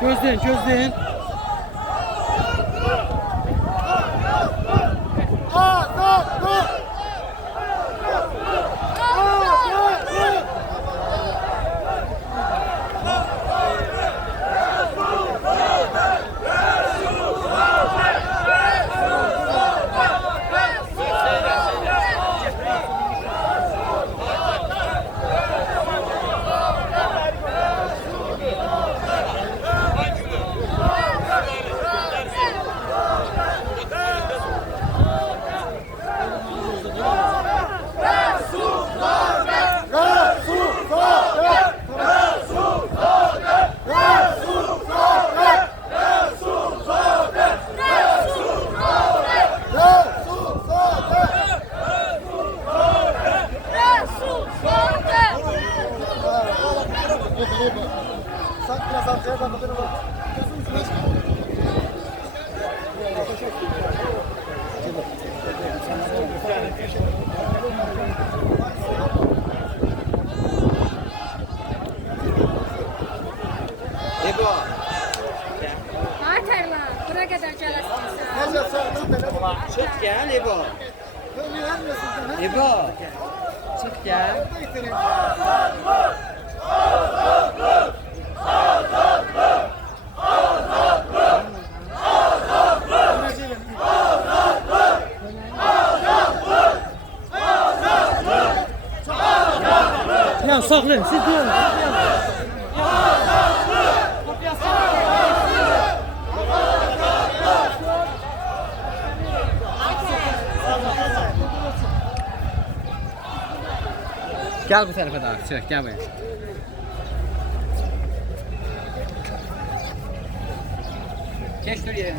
Gözleyin, gözleyin. Buraya kadar gelesiniz. Çık gel İbo. İbo. Çık gel. Ya saklayın, siz durun. Gel bu tarafa daha, çık gel buraya. Geç dur yerine.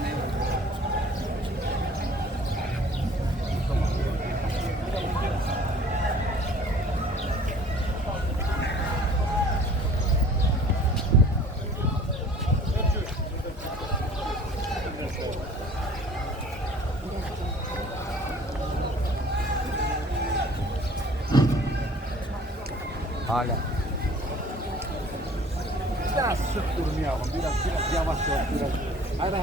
Hala. Biraz sık durmayalım, biraz yavaş biraz. Hadi.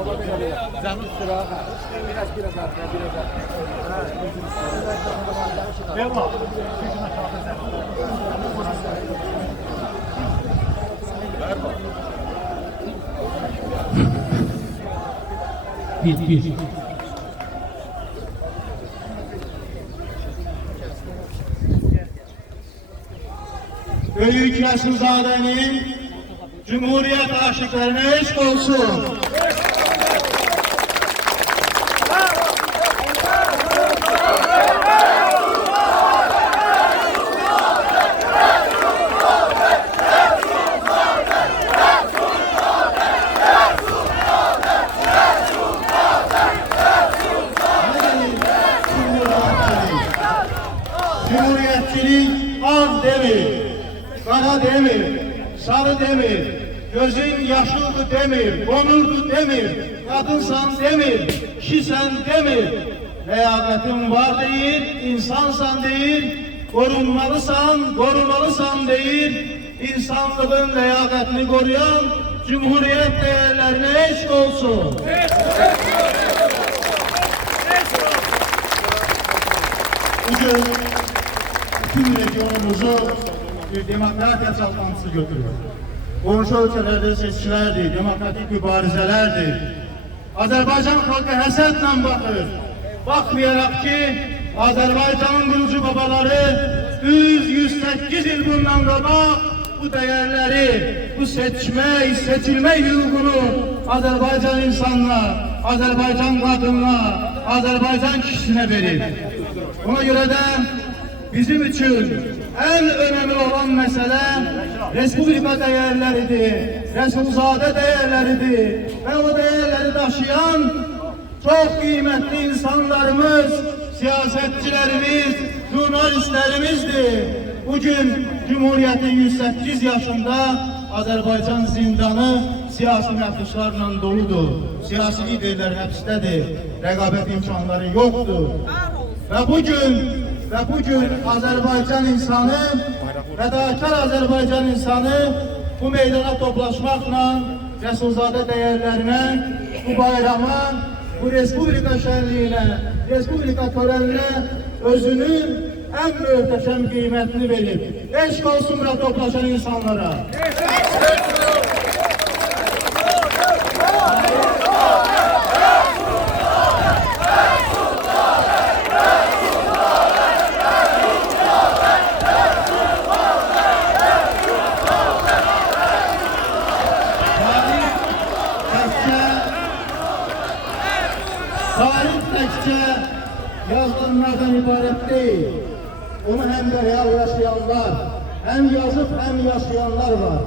Ola böyle. Canım sıra. Biraz arkaya, biraz arkaya. Devam. Bir. Büyük Resulzade'nin Cumhuriyet aşıklarına eşk olsun. Cumhuriyetçilik an demir, kara demir, sarı demir, gözün yaşıldı demir, onurdu demir, kadınsan demir, kişisen demir. Leyaketin var değil, insansan değil, korunmalısan değil, insanlığın leyaketini koruyan Cumhuriyet değerlerine eşk olsun. Bugün tüm regionumuzu bir demokrasiya çalkantısı götürüyor. Komşu ölkəlerde seçkilerdir, demokratik mübarizelerdir. Azerbaycan halkı həsədlə bakır. Bakmayarak ki, Azerbaycan'ın kurucu babaları 108 yıl bundan qabaq bu değerleri, bu seçilme hüququnu Azerbaycan insanına, Azerbaycan kadınına, Azerbaycan kişisine verir. Buna göre de bizim için en önemli olan mesele Respublika değerleridir, Resulzade değerleridir ve o değerleri taşıyan çok kıymetli insanlarımız, siyasetçilerimiz, jurnalistlerimizdir. Bugün Cumhuriyet'in 108 yaşında Azerbaycan zindanı siyasi məhbuslarla doludur. Siyasi liderler həbsdədir, rəqabət imkanları yoktur. Ve bugün Azerbaycan insanı, fedakar Azerbaycan insanı bu meydana toplaşmakla Resulzade değerlerine, bu bayrama, bu Respublika şenliğine, Respublika törenine özünün en muhteşem kıymetini verip, eşk olsun buna toplaşan insanlara. Tarih təkcə yazılanlardan ibarət deyil. Onu hem de real yaşayanlar, hem yazıp hem yaşayanlar var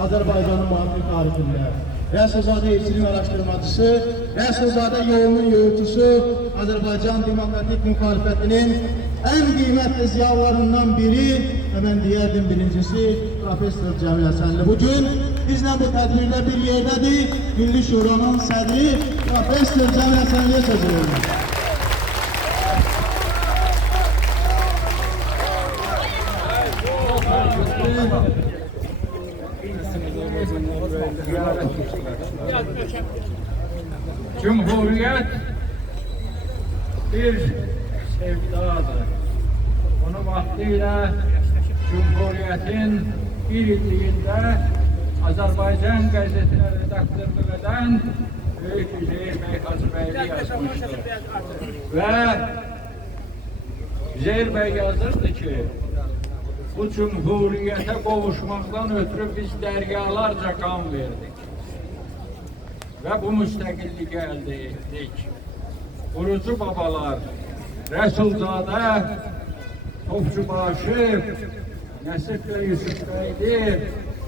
Azerbaycan'ın muhabbet tarihinde. Resulzade İlçinin araştırmacısı, Resulzade yolunun yürütüsü, Azerbaycan Demokratik Muhalefetinin en kıymetli ziyalarından biri, hemen diyerdim birincisi Profesör Cemil Həsənli. Bugün bizle bu tədbirdə bir yerdedir, Milli Şuranın sədri Profesör Cemil Həsənliyə söz veriyorum. Cumhuriyet bir sevdadır. Onu vaktiyle Cumhuriyetin bir illiğinde Azerbaycan gazetine redaktörlük eden Büyük Üzeyir Bey Hacıbeyli yazmıştır. Ve Üzeyir Bey yazırdı ki, bu Cumhuriyete kavuşmaktan ötürü biz deryalarca kan verdik. Ve bu müstakilliği elde ettik. Kurucu babalar, Resulzade, Topçubaşı, Nesip Bey Yusuf Bey'dir,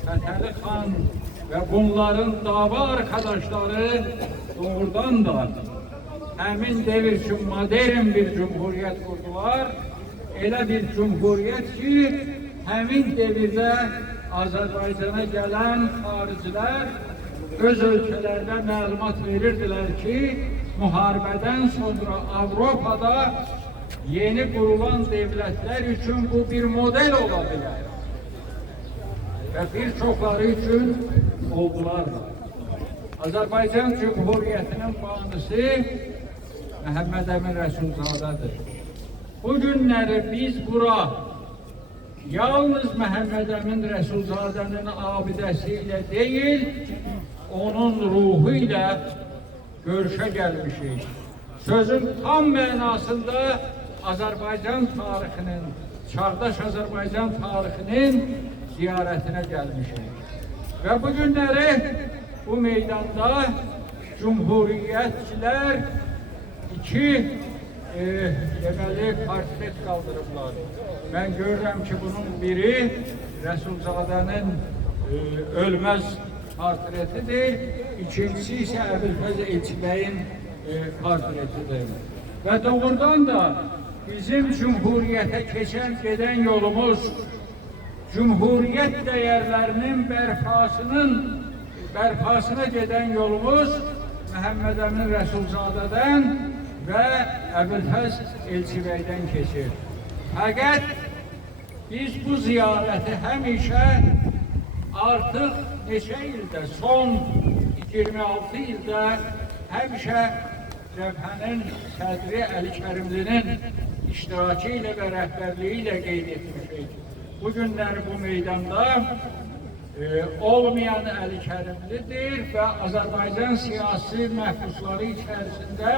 Fetheli Xan ve bunların dava arkadaşları doğrudan da emin devir için modern bir cumhuriyet kurdular. Elə bir cumhuriyet ki, hemin devirde Azerbaycan'a gelen hariciler öz ölkələrdə məlumat verirdiler ki, muharebeden sonra Avrupa'da yeni kurulan devletler için bu bir model olabilir. Ve birçokları için oldular da. Azerbaycan Cumhuriyeti'nin banisi Məhəmməd Əmin Rəsulzadədir. Bugünləri biz bura yalnız Məhəmməd Əmin Rəsulzadənin abidəsiyle değil, onun ruhu ile görüşe gelmişiz. Sözün tam mənasında Azerbaycan tarixinin, çağdaş Azerbaycan tarixinin ziyaretine gelmişiz. Ve bugünləri bu meydanda Cumhuriyetçiler iki deməli portret kaldırıblar. Ben görürüm ki bunun biri Resulzade'nin ölmez portretidir. İkincisi ise Əbülfəz Elçibəy'in portretidir. Ve doğrudan da bizim Cumhuriyete giden yolumuz, Cumhuriyet değerlerinin berpasına giden yolumuz Məhəmməd Əmin Rəsulzadədən ve Əbülfəz Elçibəy'den keçir. Fakat biz bu ziyareti həmişə artık neçə ildə, son 26 ildə həmişə Cəbhənin sədri Əli Kərimlinin iştirakı ilə və rəhbərliyi ilə qeyd etmişik. Bugünlər bu meydanda olmayan Əli Kərimlidir və Azərbaycan siyasi məhbusları içərisində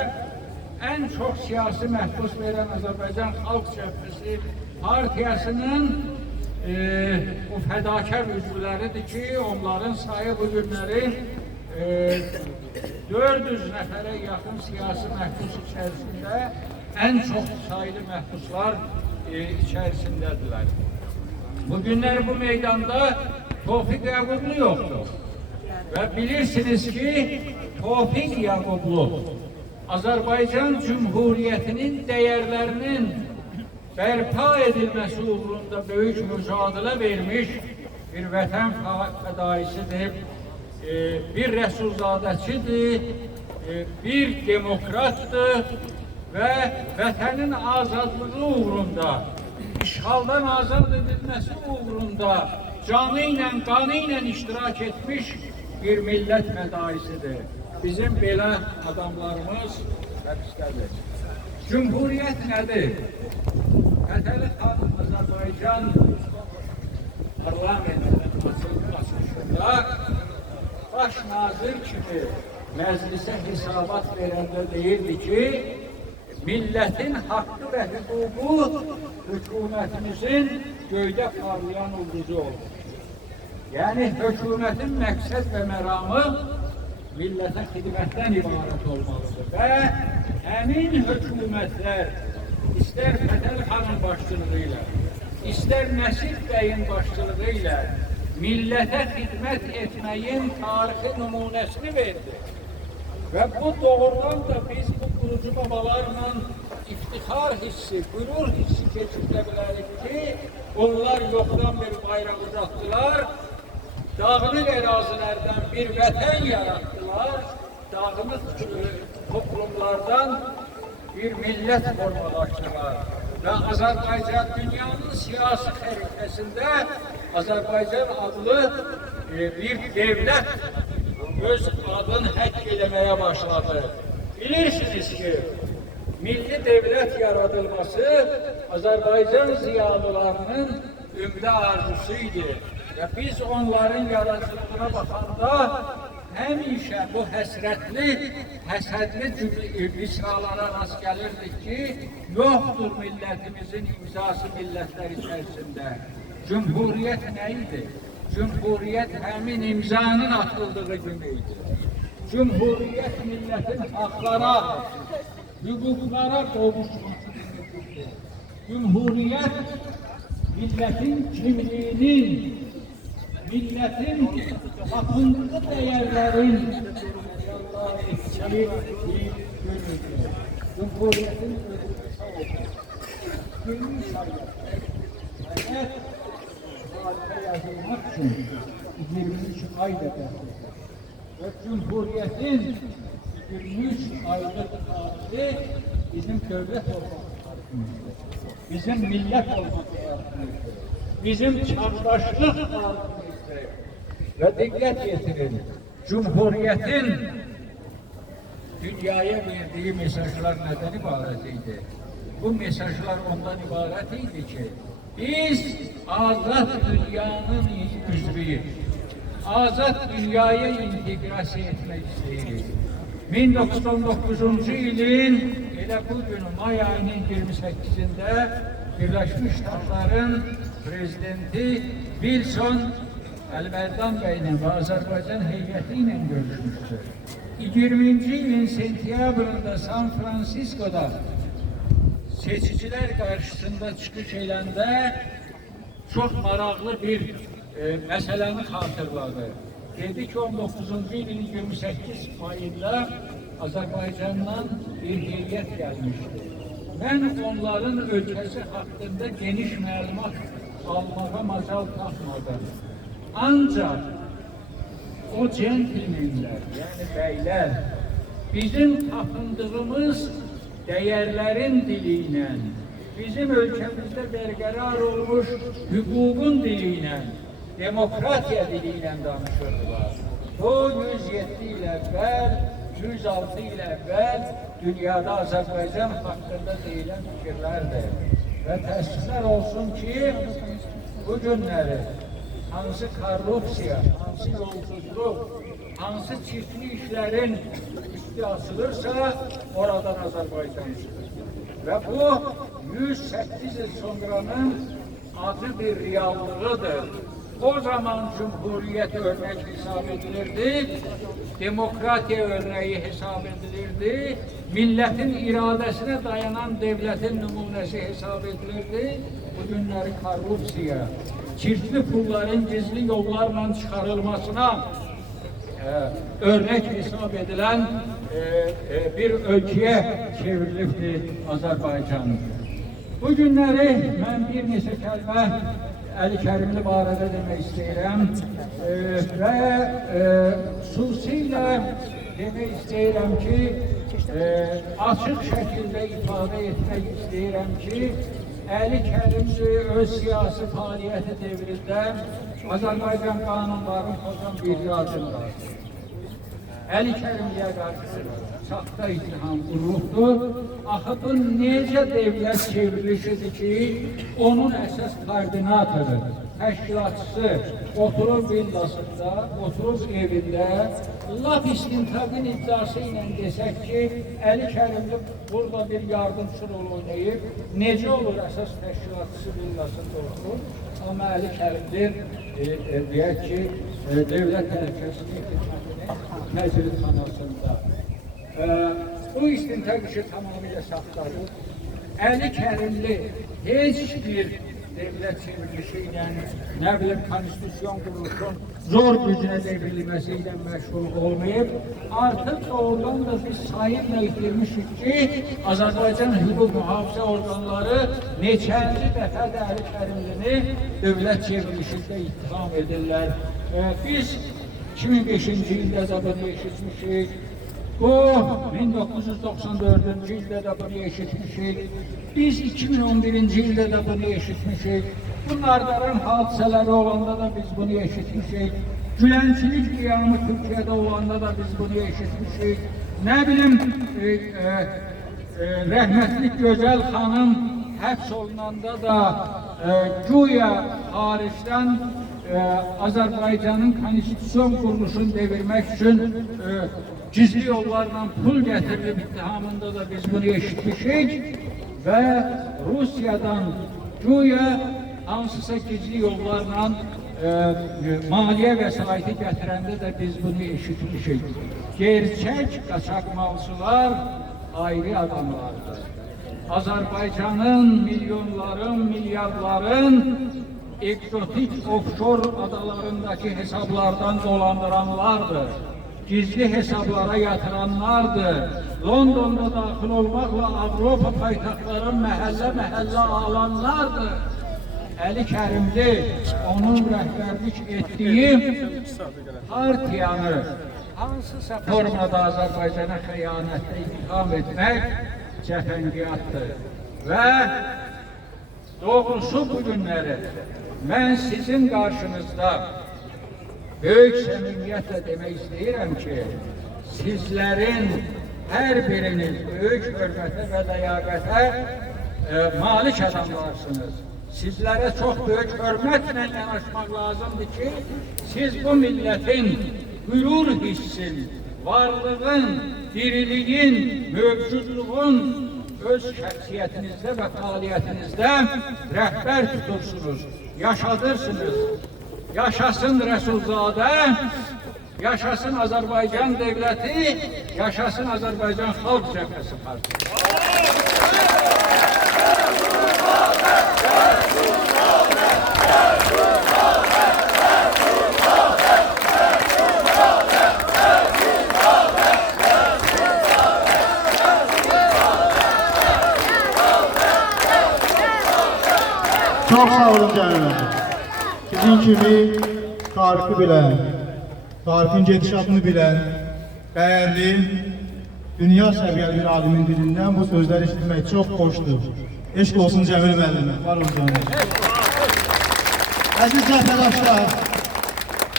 en çok siyasi məhbus veren Azerbaycan Xalq Cəbhəsi Partiyasının o fədakar üzvləridir ki, onların sayı bugünləri 400 nəfərə yaxın siyasi məhbus içərisində en çok sayılı məhbuslar içərisindədirlər. Bugünlər bu meydanda Tofiq Yaqublu yoktur. Ve bilirsiniz ki Tofiq Yaqublu Azerbaycan Cumhuriyeti'nin değerlerinin berpa edilmesi uğrunda büyük mücadele vermiş bir vətən fədaisidir, bir Resulzadəçidir, bir demokrattır ve vətənin azadlığı uğrunda, işğaldan azad edilmesi uğrunda canı ilə, qanı ilə iştirak etmiş bir millət mədaisidir. Bizim belə adamlarımız həbsdədir. Cumhuriyyət nədir? Fətəli xan Azərbaycan parlamentinin açılışında baş nazir kimi məclisə hesabat verəndə deyirdi ki, millətin haqqı və hüququ hökumətimizin göydə parlayan ulduzu olur. Yəni, hökumətin məqsəd və məramı millətə xidmətdən ibarət olmalıdır və həmin hökumətlər istər Fətəli xanın başçılığı ilə, istər Nəsib bəyin başçılığı ilə millətə xidmət etməyin tarixi nümunəsini verdi. Və bu doğrudan da biz bu qurucu babalarla iftixar hissi, qürur hissi keçirdə bilərik ki, onlar yoxdan bir bayraq uzatdılar, dağınıq ərazilərdən bir vətən yaratdılar, dağınıq toplumlardan bir millət formalaşdılar. Və Azərbaycan dünyanın siyasi xəritəsində Azərbaycan adlı bir devlət öz adını həkk eləməyə başladı. Bilirsiniz ki, milli devlət yaradılması Azərbaycan ziyalılarının ümdə arzusu idi. Və biz onların yaradıcılığına baxanda həmişə bu həsrətli, həsədli misralara rast gəlirdik ki, yoxdur millətimizin imzası millətlər içərisində. Cumhuriyyət nə idi? Cumhuriyyət həmin imzanın atıldığı gün idi. Cumhuriyyət millətin haqlara, hüquqlara qovuşması deməkdir. Cumhuriyyət millətin kimliyinin, millətin tapındığı dəyərlərin etkiyi bir günüdür. Cumhuriyyətin özü sağ olsun. Günün sayılır. Tarihə yazılmaq üçün 23 ay da qəbul. Və Cumhuriyyətin 23 aylıq tarihi bizim dövlət olmaq tariximizdir. Bizim millət olmaq tariximizdir. Bizim çağdaşlıq tariximizdir. Və diqqət yetirin, Cumhuriyyətin dünyaya verdiyi mesajlar nədən ibarət idi? Bu mesajlar ondan ibarət idi ki, biz azad dünyanın üzvüyük. Azad dünyaya integrasiya etmək istəyirik. 1919-cu ilin elə bu gün may ayının 28-də Birləşmiş Ştatların prezidenti Wilson Əlbərdan bəylə və Azərbaycan heyəti ilə görüşmüşdür. 20-ci ilin sentyabrında San Fransisko'da seçicilər qarşısında çıxış eləndə çox maraqlı bir məsələni xatırladı. Dedi ki, 19-cu ilin 28 ayında Azərbaycandan bir heyət gəlmişdi. Mən onların ölkəsi haqqında geniş məlumat almağa macal tapmadım. Ancaq o centilmenlər, yəni bəylər, bizim tapındığımız dəyərlərin dili ilə, bizim ölkəmizdə bərqərar olmuş hüququn dili ilə, demokratiya dili ilə danışırdılar. Bu 107 il əvvəl, 106 il əvvəl dünyada Azərbaycan haqqında deyilən fikirlərdir. Və təəssüflər olsun ki, bu günləri hansı korrupsiya, hansı yolsuzluq, hansı çirkli işlərin üstü açılırsa, oradan Azərbaycan çıxır. Və bu 108 il sonranın acı bir reallığıdır. O zaman Cumhuriyyət örnek hesab edilirdi, demokratiya örneği hesab edilirdi, milletin iradesine dayanan devletin nümunesi hesab edilirdi. Bugünləri korrupsiya, çirkli pulların gizli yollarla çıkarılmasına örnek hesab edilen bir ölkəyə çevrilibdir Azərbaycan. Bu günləri mən bir neçə kəlmə Əli Kərimli barədə demək istəyirəm və xüsusilə demək istəyirəm ki, açıq şəkildə ifadə etmək istəyirəm ki, Əli Kərimli öz siyasi fəaliyyəti devrində Azərbaycan qanunlarının pozan bir yazımdır. Əli Kərimliyə qarşı saxta ittiham qurulubdur. Axı bu necə devlət çevrilişidir ki, onun əsas koordinatoru, təşkilatçısı oturur villasında, oturur evində, laf istintaqın iddiası ilə desək ki, Əli Kərimli burada bir yardımcı rol oynayıb, necə olur əsas təşkilatçısı villasında oturur, amma Əli Kərimli deyək ki, devlət təhlükəsizlik məclisxanasında. Bu istintaq işi tamamilə saxtadır. Əli Kərimli heç bir devlet çevrilişi ilə, nə bilim, konstitusyon quruluşun zor gücünə devrilməsiyle məşğul olmayıb. Artıq doğrudan da biz sayımla itirmişik ki, Azərbaycan hüquq mühafizə orqanları neçənci dəfə də Əli Kərimlini dövlət çevrilişində ittiham edirlər. Biz 2005-ci ildə də bunu eşitmişik. Bu 1994-cü ildə də bunu eşitmişik. Biz 2011-ci ildə də bunu eşitmişik. Bunlardan hadisələri olanda da biz bunu eşitmişik. Gülençilik qiyamı Türkiye'de olanda da biz bunu eşitmişik. Ne bileyim, rəhmətli Gözəl xanım həbs olunanda da güya xaricdən Azərbaycanın konstitusyon kuruluşunu devirmek için gizli yollarla pul getirilip ittihamında da biz bunu eşitmişik ve Rusya'dan güya hansısa gizli yollarla maliye vesayeti getirende de biz bunu eşitmişik. Gerçek kaçakmalçılar ayrı adamlardır. Azerbaycan'ın milyonların, milyarların egzotik offshore adalarındaki hesaplardan dolandıranlardır. Gizli hesaplara yatıranlardır. London'da daxil olmakla Avropa paytaxtları məhəllə alanlardır. Əli Kərimli onun rəhbərlik etdiyi partiyanı hansısa formada Azərbaycana xəyanətlə ittiham etmək cəfəngiyatdır. Və doğrusu bu günləri mən sizin qarşınızda böyük səmimiyyətlə demək istəyirəm ki, sizlərin hər biriniz böyük hörmətə və ləyaqətə malik adamlarsınız. Sizlərə çox böyük hörmətlə yanaşmaq lazımdır ki, siz bu millətin qürur hissin, varlığın, diriliyin, mövcudluğun öz şəxsiyyətinizdə və fəaliyyətinizdə rəhbər tutursunuz, yaşadırsınız. Yaşasın Rəsulzadə, yaşasın Azərbaycan devləti, yaşasın Azərbaycan Xalq Cəbhəsi partisi. Çok sağ olun canım. Sizin kimi tarixi bilen, tarixin gedişatını bilen, değerli, dünya səviyyəli bir alimin dilinden bu sözləri eşitmək çok hoşdur. Eşq olsun Cəmil müəllimə. Var olun canım. Əziz cəbhədaşlar,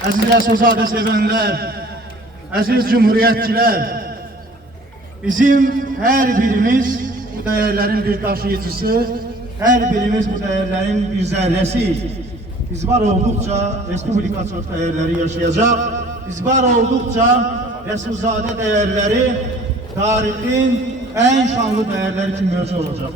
əziz Rəsulzadə sevənlər, əziz cumhuriyyətçilər, bizim hər birimiz bu değerlerin bir taşıyıcısı, her birimiz bu değerlerin bir zerresiyiz. Biz var oldukça Respublika çok değerleri yaşayacak. Biz var oldukça Resulzade değerleri tarihin en şanlı değerleri için mevcut olacak.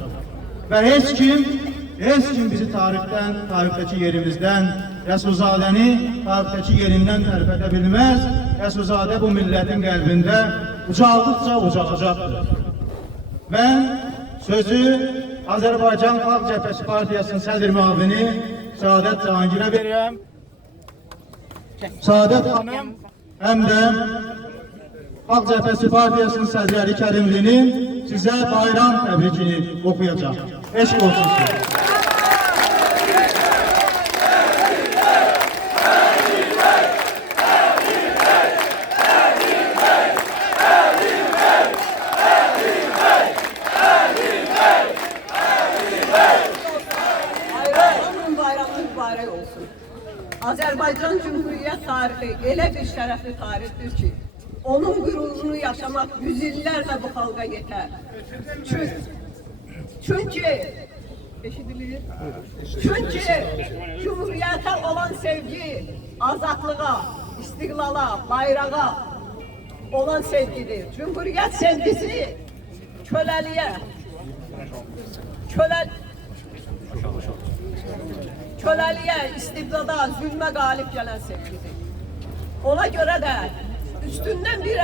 Ve hiç kim bizi tarihteki yerimizden, Resulzade'ni tarihteki yerinden tərif edebilmez. Resulzade bu milletin kalbinde ucaldıkça ucalacaktır. Ben sözü Azərbaycan Xalq Cəbhəsi Partiyasının sədr müavini Saadət Cahangirə verirəm. Saadət xanım həm də Xalq Cəbhəsi Partiyasının sədri Əli Kərimlinin sizə bayram təbrikini oxuyacaq. Eşq olsun sizə. şərəfli tarixdir ki, onun qürurunu yaşamaq yüzillərlə bu xalqa yetər. Çünki Cumhuriyyətə olan sevgi, azadlığa, istiqlala, bayrağa olan sevgidir. Cumhuriyyət sevgisi köləliyə, istiqlala, zülmə qalib gələn sevgidir. Ona görə də üstündən bir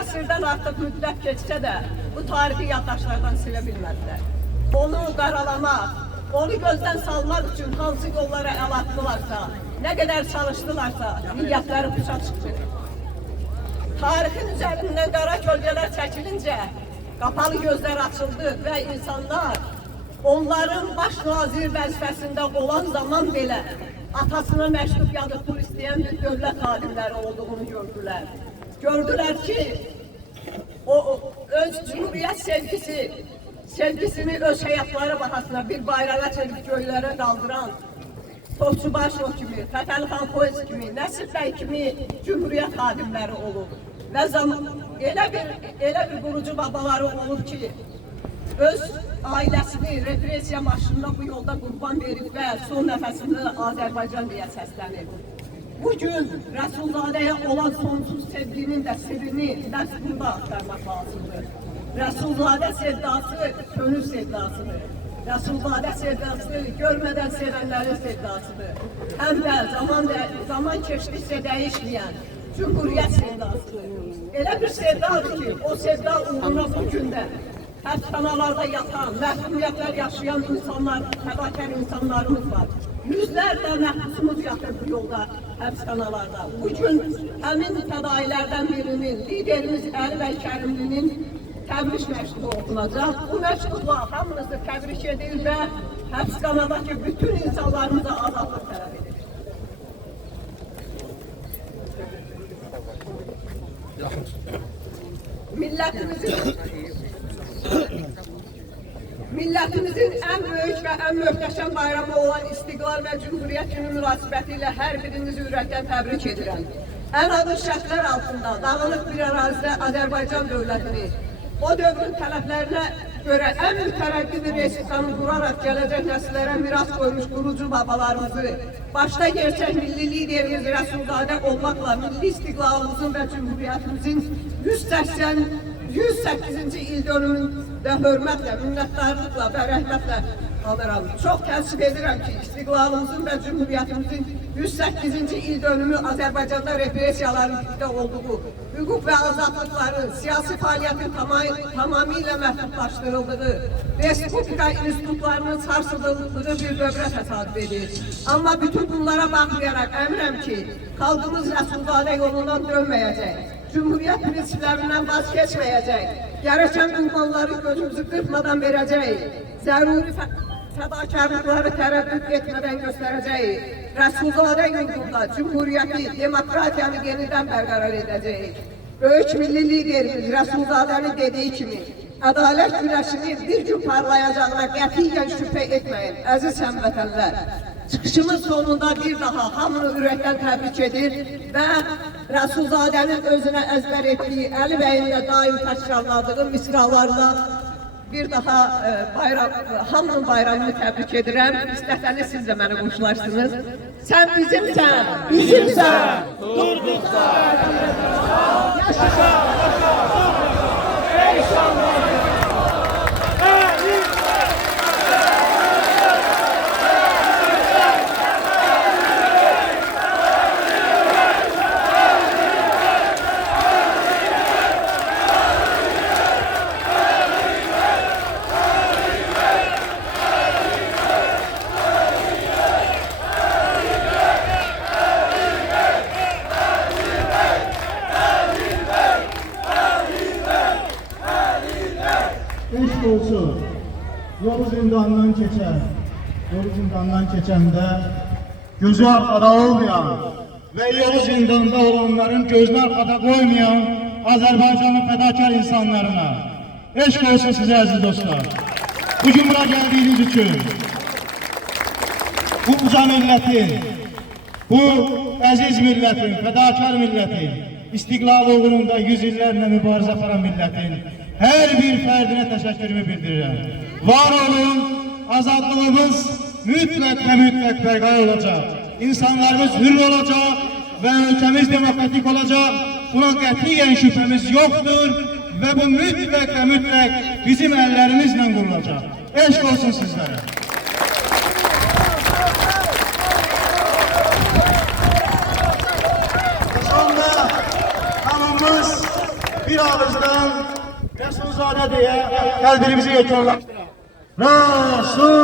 əsrdən artıq müddət keçsə də bu tarixi yaddaşlardan silə bilmədilər. Onu qaralamaq, onu gözdən salmaq üçün hansı yollara əl atdılarsa, nə qədər çalışdılarsa, niyyətləri başa çıxdı. Tarixin üzərindən qara kölgələr çəkilincə, qapalı gözlər açıldı və insanlar onların baş nazir vəzifəsində olan zaman belə atasına məktub yazıb pul istəyən bir dövlət xadimləri olduğunu gördülər. Gördülər ki, o öz cumhuriyyət sevgisini öz həyatları bahasına bir bayrağa çevirib göylərə qaldıran Topçubaşov kimi, Fətəli xan Poez kimi, Nəsib bəy kimi cumhuriyyət xadimləri olub. Və elə bir qurucu babaları olub ki, öz ailəsini represiya maşınına bu yolda qurban verib və son nəfəsində Azərbaycan deyə səslənib. Bugün Rəsullzadəyə olan sonsuz sevginin də sirrini məhz burada axtarmaq lazımdır. Rəsulzadə sevdası könül sevdasıdır. Rəsulzadə sevdası görmədən sevənlərin sevdasıdır. Həm də zaman keçdikcə dəyişməyən Cumhuriyyət sevdasıdır. Elə bir sevdadır ki, o sevda uğruna bugün də həbsxanalarda yatan, məhrumiyyətlər yaşayan insanlar, fədakar insanlarımız var. Yüzlərlə məhbusumuz yatır bu yolda, həbsxanalarda. Bugün həmin fədailərdən birinin, liderimiz Əli bəy Kərimlinin təbrik məktubu oxunacaq. Bu məktubla hamınızı təbrik edir və həbsxanadakı bütün insanlarımıza azadlıq tələb edir. Millətimizin ən böyük və ən möhtəşəm bayramı olan İstiqlal və Cumhuriyyət günü münasibəti ilə hər birinizi ürəkdən təbrik edirəm. Ən ağır şərtlər altında dağınıq bir ərazidə Azərbaycan dövlətini, o dövrün tələblərinə görə ən mütərəqqi bir respublikanı quraraq gələcək nəsillərə miras qoymuş qurucu babalarımızı, başda gerçək milli liderimiz Rəsulzadə olmaqla milli istiqlalımızın və Cumhuriyyətimizin 108-ci il dönümündə hörmətlə, minnətdarlıqla və rəhmətlə alırım. Çox təəssüf edirəm ki, istiqlalımızın və Cumhuriyyətimizin 108-ci il dönümü Azərbaycanda represiyaların olduğu, hüquq və azadlıqların, siyasi fəaliyyətin tamamilə məhdudlaşdırıldığı, respublika institutlarının sarsıdıldığı bir dövrə təsadüf edir. Amma bütün bunlara baxmayaraq əminəm ki, xalqımız Rəsulzadə yolundan dönməyəcək. Cumhuriyyət prinsiplərindən vaz keçməyəcək, gerçəkən ünvanları gözümüzü qırpmadan verəcək, zəruri fədakarlıqları tərəddüd etmədən göstərəcək, Rəsulzadə yurdunda Cumhuriyyəti, demokratiyanı yenidən bərqərar edəcək. Böyük milli liderimiz Rəsulzadənin dediyi kimi, ədalət güləşinin bir gün parlayacağına qətiyyən şübhə etməyin, əziz həmvətənlər. Çıxışımız sonunda bir daha hamını ürəkdən təbrik edir və Rəsulzadənin özünə əzbər etdiyi, Əli bəyin də daim təkrarladığı misralarla bir daha hamının bayramını təbrik edirəm. İstəsəniz siz də mənə qoşularsınız. Sən bizimsən, bizimsən. Durduqda, yaşa, ey şanlı. Eşq olsun, yolu zindandan keçəndə gözü arxada olmayan və yolu zindanda olanların gözünü arxada qoymayan Azərbaycanın fədakar insanlarına eşq olsun sizə əziz dostlar. Bugün bura gəldiyiniz üçün bu uca milləti Bu əziz millətin, fədakar millətin, istiqlal uğrunda 100 illərlə mübarizə aparan millətin hər bir fərdinə təşəkkürümü bildirirəm. Var olun, azadlığımız mütləq və mütləq bərqərar olacaq. İnsanlarımız hür olacaq və ölkəmiz demokratik olacaq. Buna qətiyyən şübhəmiz yoxdur və bu mütləq və mütləq bizim əllərimizlə qurulacaq. Eşq olsun sizlərə. Sonda hamımız bir ağızdan Resulzade diye kalbimizi yetirler. Resulzade!